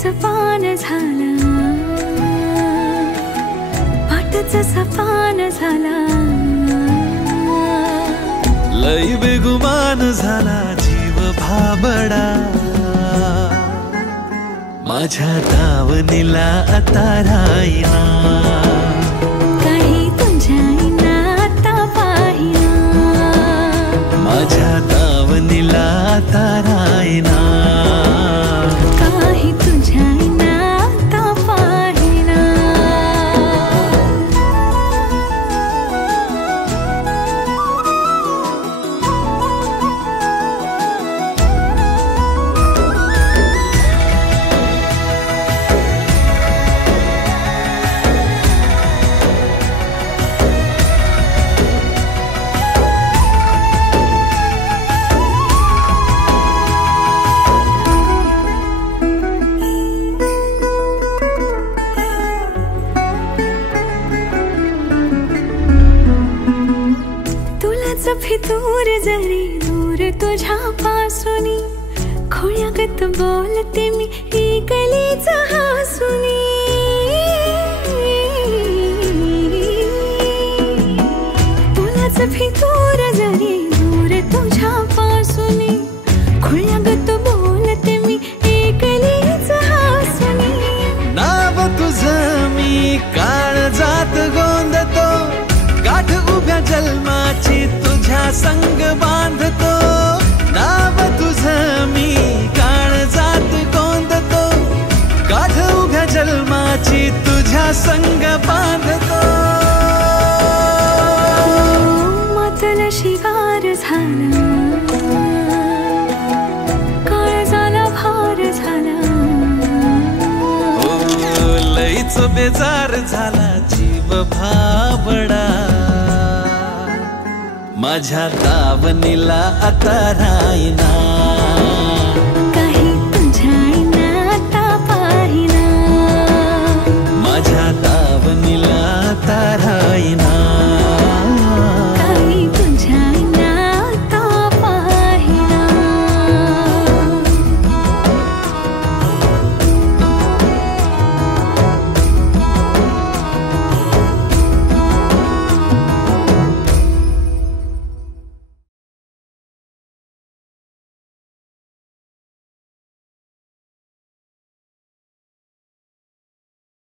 तुळशीचं पान झालं, पाटच सपान झाला, लई बेगुमान झाला जीव भाबडा, माझ्या दावणीला आता राहीना, काही तुझ्या आईना आता पाहिना, माझ्या दावणीला आता राहीना, काही तुझ्या आईना आता पाहिना. फितूर जरी दूर तुझ्या पासूनी, खोळ्यागत बोलते मी ही गलीच हासुनी, तुलाच फितूर जरी दूर तुझ्या पासूनी, खोळ्यागत बोलते मी ही गलीच हासुनी. नाव तुझं मी काळजात गोंधतो, गाठ उभ्या जन्माची तुझ्या संग बांधतो, नाव तुझं मी काळजात गोंधतो, गाठ उभ्या जन्माची तुझ्या संग बांधतो. मातल शिगार झाला, काळजाला भार झाला, लईच बेजार झाला जीव भाबडा, माझ्या दावणीला आता राहीना.